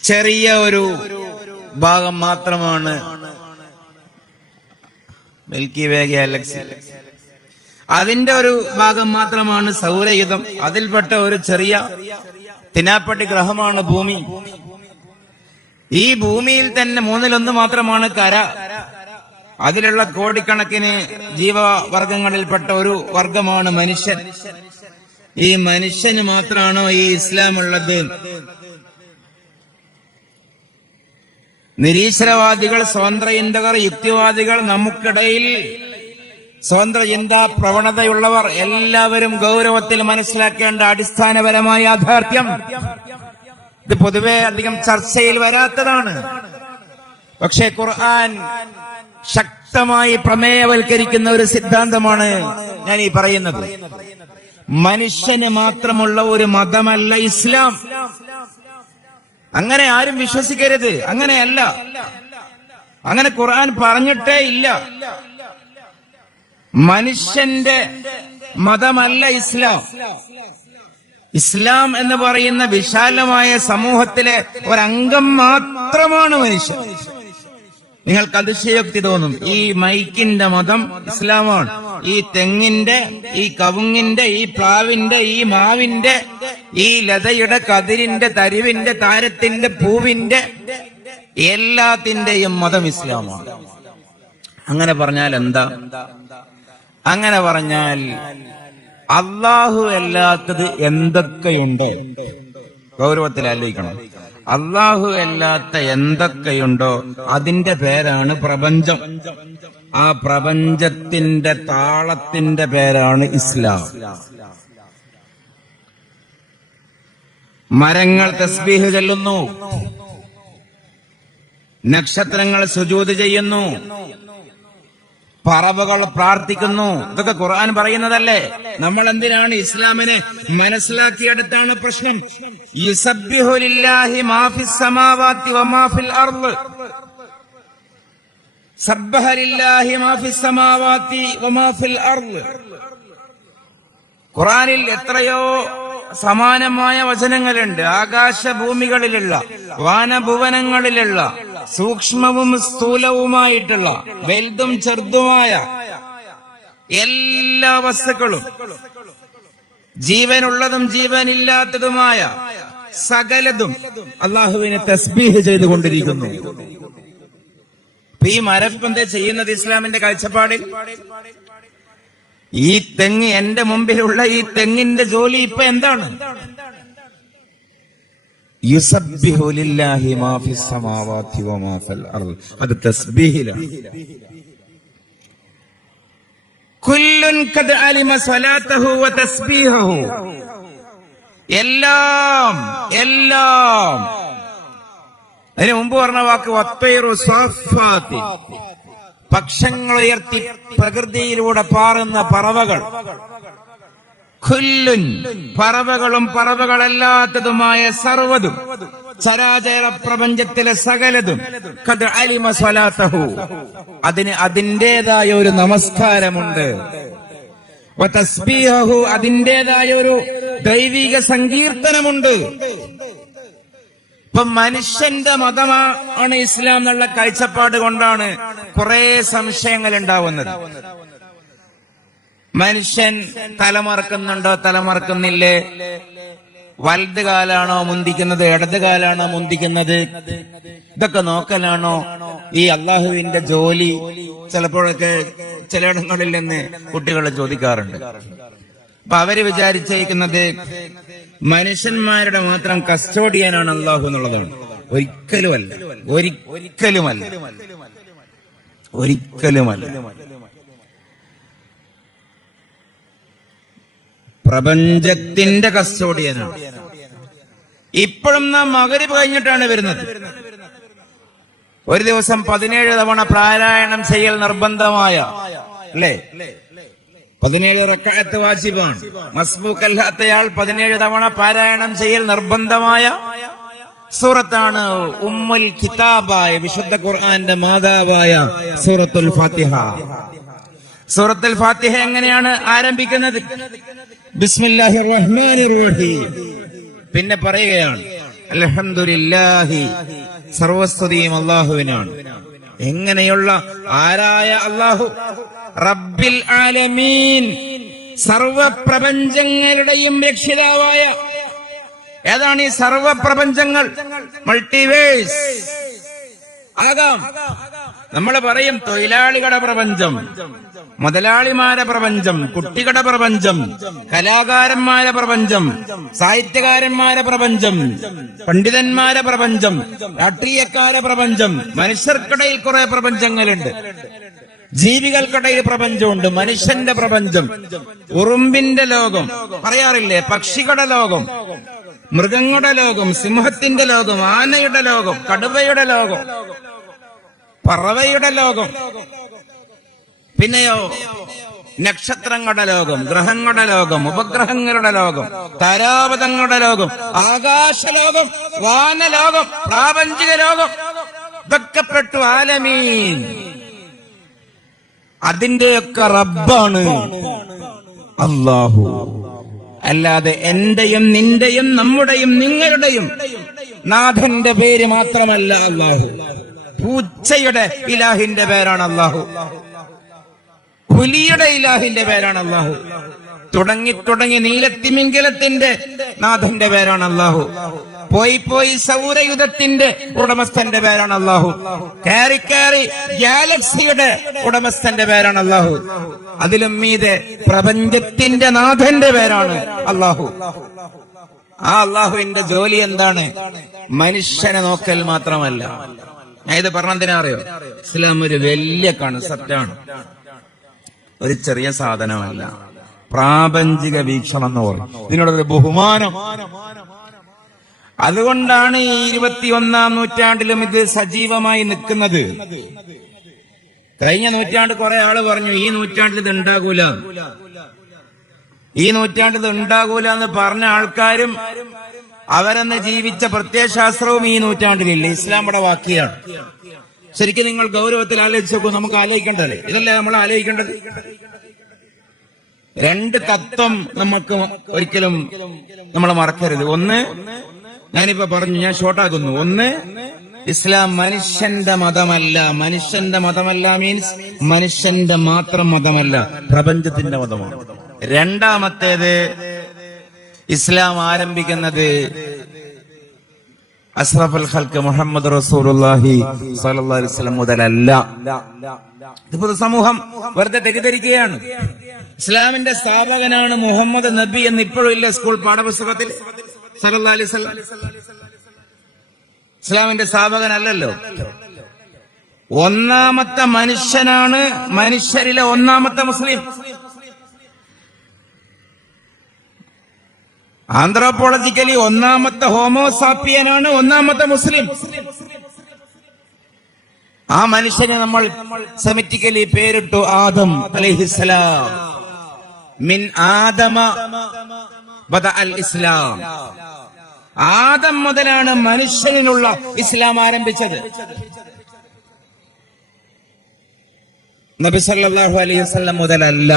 ചെറിയ ഒരു ഭാഗം മാത്രമാണ് മിൽക്കി വേ ഗാലക്സി. അതിന്റെ ഒരു ഭാഗം മാത്രമാണ് സൗരയുധം. അതിൽപ്പെട്ട ഒരു ചെറിയ തിനാപ്പട്ടി ഗ്രഹമാണ് ഭൂമി. ഈ ഭൂമിയിൽ തന്നെ 1/3 മാത്രമാണ് കര. അതിലുള്ള കോടിക്കണക്കിന് ജീവവർഗങ്ങളിൽപ്പെട്ട ഒരു വർഗമാണ് മനുഷ്യൻ. ഈ മനുഷ്യന് മാത്രമാണോ ഈ ഇസ്ലാം ഉള്ളത്? നിരീശ്വരവാദികൾ, സ്വതന്ത്ര ചിന്തകർ, യുക്തിവാദികൾ, നമുക്കിടയിൽ സ്വതന്ത്ര ചിന്താ പ്രവണതയുള്ളവർ എല്ലാവരും ഗൗരവത്തിൽ മനസ്സിലാക്കേണ്ട അടിസ്ഥാനപരമായ യാഥാർത്ഥ്യം, ഇത് പൊതുവെ അധികം ചർച്ചയിൽ വരാത്തതാണ്. പക്ഷേ ഖുർആൻ ശക്തമായി പ്രമേയവൽക്കരിക്കുന്ന ഒരു സിദ്ധാന്തമാണ് ഞാൻ ഈ പറയുന്നത്. മനുഷ്യന് മാത്രമുള്ള ഒരു മതമല്ല ഇസ്ലാം. അങ്ങനെ ആരും വിശ്വസിക്കരുത്. അങ്ങനെയല്ല, അങ്ങനെ ഖുർആൻ പറഞ്ഞിട്ടേ ഇല്ല. മനുഷ്യന്റെ മതമല്ല ഇസ്ലാം. ഇസ്ലാം എന്ന് പറയുന്ന വിശാലമായ സമൂഹത്തിലെ ഒരംഗം മാത്രമാണ് മനുഷ്യൻ. നിങ്ങൾക്ക് അതിശയോക്തി തോന്നും, ഈ മൈക്കിന്റെ മതം ഇസ്ലാമാണ്, ഈ തെങ്ങിന്റെ, ഈ കവുങ്ങിന്റെ, ഈ പ്ലാവിന്റെ, ഈ മാവിന്റെ, ഈ ലതയുടെ, കതിരിന്റെ, തരിവിന്റെ, താരത്തിന്റെ, പൂവിന്റെ, എല്ലാത്തിന്റെയും മതം ഇസ്ലാമാണ്. അങ്ങനെ പറഞ്ഞാൽ എന്താ? അങ്ങനെ പറഞ്ഞാൽ അള്ളാഹു അല്ലാത്തത് എന്തൊക്കെയുണ്ടോ, ഗൗരവത്തിൽ ആലോചിക്കണം. അള്ളാഹു അല്ലാത്ത എന്തൊക്കെയുണ്ടോ അതിന്റെ പേരാണ് പ്രപഞ്ചം. ആ പ്രപഞ്ചത്തിന്റെ താളത്തിന്റെ പേരാണ് ഇസ്ലാം. മരങ്ങൾ തസ്ബീഹ് ചൊല്ലുന്നു, നക്ഷത്രങ്ങൾ സുജൂദ് ചെയ്യുന്നു, പറവകൾ പ്രാർത്ഥിക്കുന്നു. ഇതൊക്കെ ഖുർആൻ പറയുന്നതല്ലേ? നമ്മൾ എന്തിനാണ് ഇസ്ലാമിനെ മനസ്സിലാക്കിയെടുത്താണ് പ്രശ്നം. യുസബ്ബിഹു ലില്ലാഹി മാ ഫിസ് സമാവാതി വമാ ഫിൽ അർള്. സബ്ബഹ ലില്ലാഹി മാ ഫിസ് സമാവാതി വമാ ഫിൽ അർള്. ഖുർആനിൽ എത്രയോ സമാനമായ വചനങ്ങളുണ്ട്. ആകാശഭൂമികളിലുള്ള, വാനഭുവനങ്ങളിലുള്ള, സൂക്ഷ്മവും സ്ഥൂലവുമായിട്ടുള്ള, വലുതും ചെറുതുമായ എല്ലാ വസ്തുക്കളും, ജീവനുള്ളതും ജീവനില്ലാത്തതുമായ സകലതും അള്ളാഹുവിനെ തസ്ബീഹ് ചെയ്തുകൊണ്ടിരിക്കുന്നു. ഈ മരപ്പ് എന്താ ചെയ്യുന്നത് ഇസ്ലാമിന്റെ കാഴ്ചപ്പാടിൽ? ഈ തെങ്ങ്, എന്റെ മുമ്പിലുള്ള ഈ തെങ്ങിന്റെ ജോലി ഇപ്പൊ എന്താണ്? യുസബ്ബിഹു ലില്ലാഹി മാ ഫിസ് സമാവാതി വമാ ഫിൽ അർള്. അത് തസ്ബീഹിലാണ്. കുല്ലുൻ ഖദ് അലിമ സ്വലാത്തഹു വ തസ്ബീഹഹു. എല്ലാം അതിന് മുമ്പ് പറഞ്ഞ വാക്ക് വത്തൈറു സാഫാത്തി, പക്ഷങ്ങൾ ഉയർത്തി പ്രകൃതിയിലൂടെ പാറുന്ന പറവകൾ. ഖുല്ലുൻ, പറവകളും പറവകളല്ലാത്തതുമായ സർവ്വതും, ചരാചര പ്രപഞ്ചത്തിലെ സകലതും, ഖദ് അലിമ സ്വലാത്തഹു, അതിന് അതിന്റേതായ ഒരു നമസ്കാരമുണ്ട്. വ തസ്ബീഹഹു, അതിന്റേതായ ഒരു ദൈവിക സങ്കീർത്തനമുണ്ട്. ഇപ്പൊ മനുഷ്യന്റെ മതമാണ് ഇസ്ലാം എന്നുള്ള കാഴ്ചപ്പാട് കൊണ്ടാണ് കുറെ സംശയങ്ങൾ ഉണ്ടാവുന്നത്. മനുഷ്യൻ തലമറക്കുന്നുണ്ടോ, തലമറക്കുന്നില്ലേ? വലത് കാലാണോ മുന്തിക്കുന്നത്, ഇടത് കാലാണോ മുന്തിക്കുന്നത്? ഇതൊക്കെ നോക്കലാണോ ഈ അള്ളാഹുവിന്റെ ജോലി? ചിലപ്പോഴൊക്കെ ചിലയിടങ്ങളിൽ നിന്ന് കുട്ടികൾ ചോദിക്കാറുണ്ട്. അപ്പൊ അവര് വിചാരിച്ചിരിക്കുന്നത് മനുഷ്യന്മാരുടെ മാത്രം കസ്റ്റോഡിയനാണ് അള്ളാഹു എന്നുള്ളതാണ്. ഒരിക്കലുമല്ല, ഒരിക്കലുമല്ല, ഒരിക്കലുമല്ല. പ്രപഞ്ചത്തിന്റെ കസ്റ്റോഡിയനാണ്. ഇപ്പോഴും നാം മഗ്‌രിബ് കഴിഞ്ഞിട്ടാണ് വരുന്നത്. ഒരു ദിവസം 17 തവണ പാരായണം ചെയ്യൽ നിർബന്ധമായ, അല്ലേ? 17 റക്അത്ത് വാജിബാണ്. മസ്ബൂക്കല്ലാത്തയാൾ 17 തവണ പാരായണം ചെയ്യൽ നിർബന്ധമായ സൂറത്താണ് ഉമ്മുൽ കിതാബായ, വിശുദ്ധ ഖുർആന്റെ മാതാവായ സൂറത്തുൽ ഫാത്തിഹ. സൂറത്തുൽ ഫാത്തിഹ എങ്ങനെയാണ് ആരംഭിക്കുന്നത്? ബിസ്മില്ലാഹിർ റഹ്മാനിർ റഹീം. പിന്നെ പറയുകയാണ് അൽഹംദുലില്ലാഹി, സർവസ്തുതിയും അല്ലാഹുവിനാണ്. എങ്ങനെയുള്ള ആരായ അല്ലാഹു? റബ്ബിൽ ആലമീൻ, സർവപ്രപഞ്ചങ്ങളുടെയും രക്ഷിതാവായ. ഏതാണ് ഈ സർവപ്രപഞ്ചങ്ങൾ? മൾട്ടിവേഴ്സ് ആകാം. നമ്മൾ പറയും തൊഴിലാളികളുടെ പ്രപഞ്ചം, മുതലാളിമാരെ പ്രപഞ്ചം, കുട്ടികളുടെ പ്രപഞ്ചം, കലാകാരന്മാരെ പ്രപഞ്ചം, സാഹിത്യകാരന്മാരെ പ്രപഞ്ചം, പണ്ഡിതന്മാരെ പ്രപഞ്ചം, രാഷ്ട്രീയക്കാരെ പ്രപഞ്ചം. മനുഷ്യർക്കിടയിൽ കുറെ പ്രപഞ്ചങ്ങളുണ്ട്. ജീവികൾക്കിടയിൽ പ്രപഞ്ചമുണ്ട്. മനുഷ്യന്റെ പ്രപഞ്ചം, ഉറുമ്പിന്റെ ലോകം പറയാറില്ലേ, പക്ഷികളുടെ ലോകം, മൃഗങ്ങളുടെ ലോകം, സിംഹത്തിന്റെ ലോകം, ആനയുടെ ലോകം, കടുവയുടെ ലോകം, പറവയുടെ ലോകം. പിന്നെയോ നക്ഷത്രങ്ങളുടെ ലോകം, ഗ്രഹങ്ങളുടെ ലോകം, ഉപഗ്രഹങ്ങളുടെ ലോകം, താരാപഥങ്ങളുടെ ലോകം, ആകാശലോകം, വാനലോകം, പ്രാപഞ്ചിക ലോകം. ഇതൊക്കെ പെട്ടു ആലമീൻ. അതിന്റെയൊക്കെ റബ്ബാണ് അല്ലാഹു. അല്ലാതെ എന്റെയും നിന്റെയും നമ്മുടെയും നിങ്ങളുടെയും നാഥന്റെ പേര് മാത്രമല്ല അല്ലാഹു. പൂച്ചയുടെ ഇലാഹിന്റെ പേരാണ് അല്ലാഹു. പുലിയുടെ ഇലാഹിന്റെ പേരാണ് അല്ലാഹു. തുടങ്ങി നീലത്തിമിംഗലത്തിന്റെ നാഥന്റെ പേരാണ് അല്ലാഹു. പോയി സൗരയുധത്തിന്റെ ഉടമസ്ഥന്റെ പേരാണ് അല്ലാഹു. കയറി ഗാലക്സിയുടെ ഉടമസ്ഥന്റെ പേരാണ് അല്ലാഹു. അതിലും മീതെ പ്രപഞ്ചത്തിന്റെ നാഥന്റെ പേരാണ് അല്ലാഹു. ആ അല്ലാഹുവിന്റെ ജോലി എന്താണ്? മനുഷ്യനെ നോക്കൽ മാത്രമല്ല. ഞാൻ ഇത് പറഞ്ഞതിനാ അറിയോ? ഇസ്ലാം ഒരു വലിയ കൺസെപ്റ്റാണ്, ഒരു ചെറിയ സാധനമല്ല. പ്രാപഞ്ചിക വീക്ഷണം എന്ന് പറയും. ഇതിനോടൊരു ബഹുമാനം. അതുകൊണ്ടാണ് ഈ 21-ാം നൂറ്റാണ്ടിലും ഇത് സജീവമായി നിൽക്കുന്നത്. കഴിഞ്ഞ നൂറ്റാണ്ട് കുറെ ആള് പറഞ്ഞു ഈ നൂറ്റാണ്ടിൽ ഇത് ഉണ്ടാകൂല, ഈ നൂറ്റാണ്ടിൽ ഇത് ഉണ്ടാകൂല എന്ന് പറഞ്ഞ ആൾക്കാരും അവരെന്ന് ജീവിച്ച പ്രത്യയശാസ്ത്രവും ഈ നൂറ്റാണ്ടിലില്ല. ഇസ്ലാം ഇവിടെ വാക്കിയാണ്. ശരിക്കും നിങ്ങൾ ഗൗരവത്തിൽ ആലോചിച്ച് നോക്കൂ. നമുക്ക് ആലോചിക്കേണ്ടതല്ലേ? ഇതല്ലേ നമ്മൾ ആലോചിക്കേണ്ടത്? രണ്ട് തത്വം നമുക്ക് ഒരിക്കലും നമ്മൾ മറക്കരുത്. ഒന്ന്, ഞാനിപ്പോ പറഞ്ഞു, ഞാൻ ഷോർട്ടാക്കുന്നു. ഒന്ന്, ഇസ്ലാം മനുഷ്യന്റെ മതമല്ല. മനുഷ്യന്റെ മതമല്ല മീൻസ് മനുഷ്യന്റെ മാത്രം മതമല്ല, പ്രപഞ്ചത്തിന്റെ മതമാണ്. രണ്ടാമത്തേത്, ഇസ്ലാം ആരംഭിക്കുന്നത് അഷ്റഫുൽ ഖൽഖ് മുഹമ്മദ് റസൂലുള്ളാഹി സ്വല്ലല്ലാഹു അലൈഹി വസല്ലം മുതലല്ല. ഇത് പൊതുസമൂഹം വെറുതെ തെറ്റിദ്ധരിക്കുകയാണ്. ഇസ്ലാമിന്റെ സ്ഥാപകനാണ് മുഹമ്മദ് നബി എന്ന് ഇപ്പോഴും ഇല്ല സ്കൂൾ പാഠപുസ്തകത്തിൽ. സ്വല്ലല്ലാഹു അലൈഹി വസല്ലം ഇസ്ലാമിന്റെ സ്ഥാപകനല്ലല്ലോ. ഒന്നാമത്തെ മനുഷ്യനാണ്, മനുഷ്യരിലെ ഒന്നാമത്തെ മുസ്ലിം. ആന്ത്രോപോളജിക്കലി ഒന്നാമത്തെ ഹോമോസാപ്പിയനാണ് ഒന്നാമത്തെ മുസ്ലിം. ആ മനുഷ്യനെ നമ്മൾ സെമിറ്റിക്കലി പേരിട്ടു ആദം അലൈഹിസ്സലാം. മിൻ ആദമ ബദഅ അൽ ഇസ്ലാം. ആദം മുതലാണ് മനുഷ്യനുള്ള ഇസ്ലാം ആരംഭിച്ചത്. നബി സല്ലല്ലാഹു അലൈഹി വസല്ലം മുതലല്ല.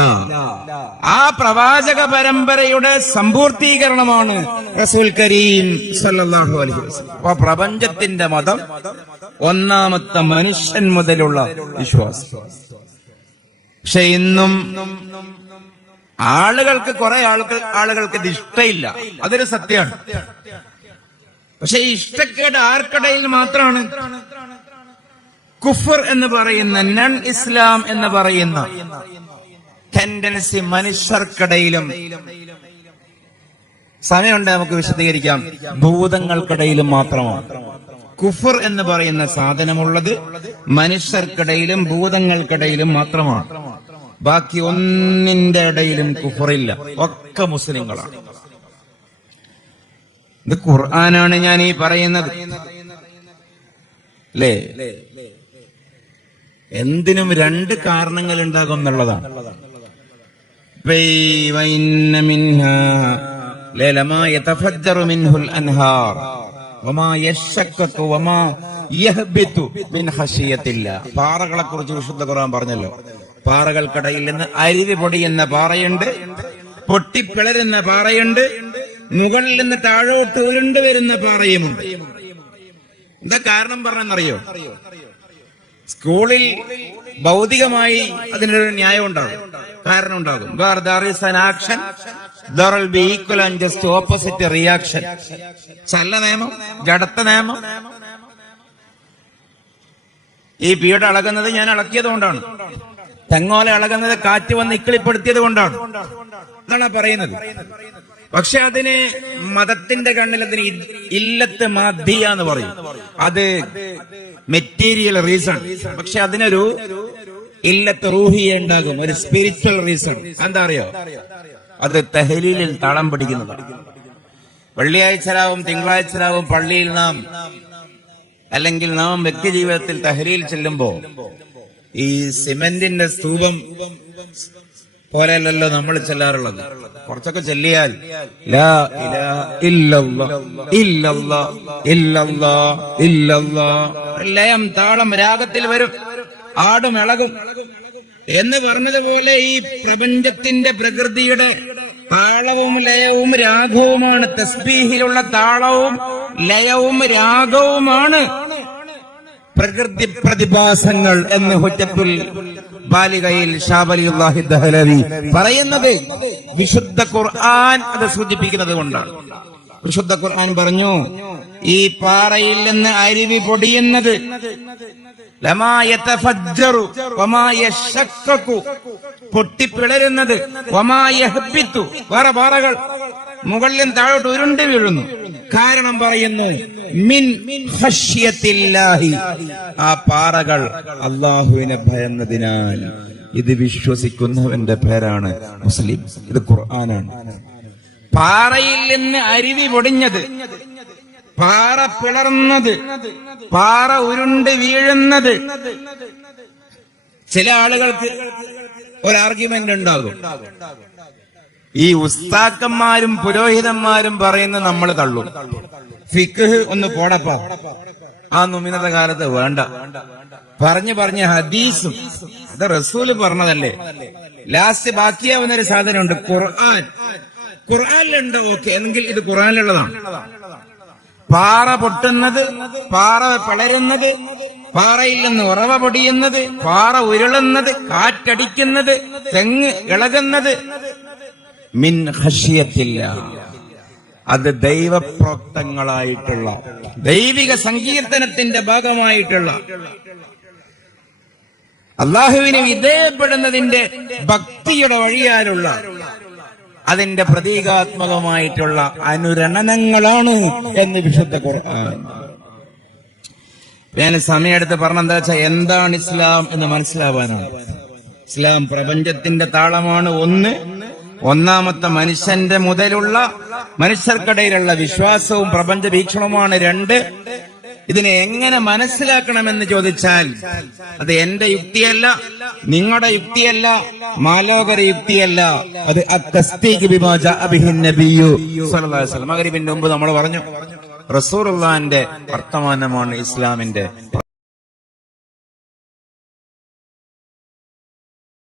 ആ പ്രവാചക പരമ്പരയുടെ സമ്പൂർത്തീകരണമാണ് റസൂൽ കരീം സല്ലല്ലാഹു അലൈഹി വസല്ലം. അപ്പൊ പ്രപഞ്ചത്തിന്റെ മതം ഒന്നാമത്തെ മനുഷ്യൻ മുതലുള്ള വിശ്വാസം. പക്ഷെ ഇന്നും കുറെ ആളുകൾക്ക് ഇത് ഇഷ്ടമില്ല. അതൊരു സത്യമാണ്. പക്ഷെ ഇഷ്ടക്കേട് ആർക്കിടയിൽ മാത്രമാണ്? കുഫർ എന്ന് പറയുന്ന, നൺ ഇസ്ലാം എന്ന് പറയുന്ന ടെൻഡൻസി മനുഷ്യർക്കിടയിലും, സമയമുണ്ട് നമുക്ക് വിശദീകരിക്കാം, ഭൂതങ്ങൾക്കിടയിലും മാത്രമാണ്. കുഫർ എന്ന് പറയുന്ന സാധനമുള്ളത് മനുഷ്യർക്കിടയിലും ഭൂതങ്ങൾക്കിടയിലും മാത്രമാണ്. ബാക്കി ഒന്നിന്റെ ഇടയിലും കുഫറില്ല. ഒക്കെ മുസ്ലിങ്ങളാണ്. ഇത് ഖുർആനാണ് ഞാൻ ഈ പറയുന്നത്. അല്ലേ? എന്തിനും രണ്ട് കാരണങ്ങൾ ഉണ്ടാകും എന്നുള്ളതാണ്. പാറകളെ കുറിച്ച് വിശുദ്ധ ഖുർആൻ പറഞ്ഞല്ലോ. പാറകൾക്കിടയിൽ നിന്ന് അരുവി പൊടിയുന്ന പാറയുണ്ട്, പൊട്ടിപ്പിളരുന്ന പാറയുണ്ട്, മുകളിൽ നിന്ന് താഴോട്ട് ഉരുണ്ടുവരുന്ന പാറയുമുണ്ട്. എന്താ കാരണം പറഞ്ഞെന്നറിയോ? സ്കൂളിൽ ഭൗതികമായി അതിനൊരു ന്യായം ഉണ്ടാകും, കാരണം ഉണ്ടാകും. Where there is an action there will be equal and just opposite reaction. ചല നിയമം, ജഡത്വ നിയമം. ഈ പീഠ അളകുന്നത് ഞാൻ ഇളക്കിയത് കൊണ്ടാണ്, തെങ്ങോല ഇളകുന്നത് കാറ്റ് വന്ന് ഇക്കിളിപ്പെടുത്തിയത് കൊണ്ടാണ് എന്നാണ് പറയുന്നത്. പക്ഷെ അതിന് മതത്തിന്റെ കണ്ണിൽ അതിന് ഇല്ലത്ത് മാധ്യ എന്ന് പറയും. അത് മെറ്റീരിയൽ റീസൺ. പക്ഷെ അതിനൊരു ഇല്ലത്ത് റൂഹിയ ഉണ്ടാകും, ഒരു സ്പിരിച്വൽ റീസൺ. എന്താ അറിയോ? അത് തഹ്ലീലിൽ താളം പിടിക്കുന്നതാണ്. വെള്ളിയാഴ്ചരാവും തിങ്കളാഴ്ചരാവും പള്ളിയിൽ നാം അല്ലെങ്കിൽ നാം വ്യക്തി ജീവിതത്തിൽ തഹ്ലീൽ ചെല്ലുമ്പോ ഈ സിമന്റിന്റെ സ്തൂപം പോലെയല്ലല്ലോ നമ്മൾ ചെല്ലാറുള്ളത്. കുറച്ചൊക്കെ ചെല്ലിയാൽ ലാ ഇലാഹ ഇല്ലല്ലാഹ് ഇല്ലല്ലാഹ് ഇല്ലല്ലാഹ് ഇല്ലല്ലാഹ് ലയം താളം രാഗത്തിൽ വരും, ആടും ഇളകും എന്ന് പറഞ്ഞതുപോലെ ഈ പ്രപഞ്ചത്തിന്റെ പ്രകൃതിയുടെ താളവും ലയവും രാഗവുമാണ്. തസ്ബീഹിലുള്ള താളവും ലയവും രാഗവുമാണ് പ്രകൃതി പ്രതിഭാസങ്ങൾ എന്ന് ഹുജ്ജത്തുൽ ബാലിഗയിൽ ഷാ വലിയുല്ലാഹി ദഹ്ലവി പറയുന്നത്. വിശുദ്ധ ഖുർആൻ അത് സൂചിപ്പിക്കുന്നത് കൊണ്ടാണ്. വിശുദ്ധ ഖുർആൻ പറഞ്ഞു, ഈ പാറയിൽ നിന്ന് അരുവി പൊടിയുന്നത് ലമാ യതഫജ്ജറു വമാ യശഖഖു, പൊട്ടിപ്പിളരുന്നത്, വമാ യഹ്ബിതു, വേറെ പാറകൾ മുകളിലും താഴോട്ട് ഉരുണ്ട് വീഴുന്നു. കാരണം പറയുന്നു മിൻ ഖശ്യത്തില്ലാഹി, ആ പാറകൾ അല്ലാഹുവിനെ ഭയന്നതിനാൽ. ഇത് വിശ്വസിക്കുന്നവന്റെ പേരാണ് മുസ്ലിം. ഇത് ഖുർആനാണ്. പാറയിൽ നിന്ന് അരുവി പൊടിഞ്ഞത്, പാറ പിളർന്നത്, പാറ ഉരുണ്ട് വീഴുന്നത്. ചില ആളുകൾക്ക് ഒരു ആർഗ്യുമെന്റ് ഉണ്ടാകും, ഈ ഉസ്താക്കന്മാരും പുരോഹിതന്മാരും പറയുന്നത് നമ്മൾ തള്ളും. ഫിഖ് ഒന്ന് പോടപ്പ, ആ നുമിനത കാലത്ത് വേണ്ട. പറഞ്ഞ് ഹദീസും അത് റസൂല് പറഞ്ഞതല്ലേ. ലാസ്റ്റ് ബാക്കിയാവുന്നൊരു സാധനമുണ്ട്, ഖുർആൻ. ഖുർആനിലുണ്ട്, ഓക്കെ, എങ്കിൽ ഇത് ഖുർആനിലുള്ളതാണ്. പാറ പൊട്ടുന്നത്, പാറ പിളരുന്നത്, പാറയിൽ നിന്ന് ഉറവ പൊടിയുന്നത്, പാറ ഉരുളുന്നത്, കാറ്റടിക്കുന്നത്, തെങ്ങ് ഇളകുന്നത് മിൻ ഖശ്യത്തില്ലാഹ്, അത് ദൈവപ്രോക്തങ്ങളായിട്ടുള്ള ദൈവിക സങ്കീർത്തനത്തിന്റെ ഭാഗമായിട്ടുള്ള അള്ളാഹുവിനെ വിധേയപ്പെടുന്നതിന്റെ ഭക്തിയുടെ വഴിയാലുള്ള അതിന്റെ പ്രതീകാത്മകമായിട്ടുള്ള അനുരണനങ്ങളാണ് എന്ന് വിശുദ്ധ ഖുർആൻ. ഞാൻ സമയമെടുത്ത് പറഞ്ഞെന്താ വെച്ചാൽ എന്താണ് ഇസ്ലാം എന്ന് മനസ്സിലാവാനാണ്. ഇസ്ലാം പ്രപഞ്ചത്തിന്റെ താളമാണ് ഒന്ന്. ഒന്നാമത്തെ മനുഷ്യന്റെ മുതലുള്ള മനുഷ്യർക്കിടയിലുള്ള വിശ്വാസവും പ്രപഞ്ച വീക്ഷണവുമാണ് രണ്ട്. ഇതിനെ എങ്ങനെ മനസ്സിലാക്കണമെന്ന് ചോദിച്ചാൽ അത് എന്റെ യുക്തിയല്ല, നിങ്ങളുടെ യുക്തിയല്ല, മാലോകര യുക്തിയല്ല. അത് മഗ്‌രിബിന്റെ മുമ്പ് നമ്മൾ പറഞ്ഞു റസൂലുള്ളാഹിന്റെ വർത്തമാനമാണ് ഇസ്ലാമിന്റെ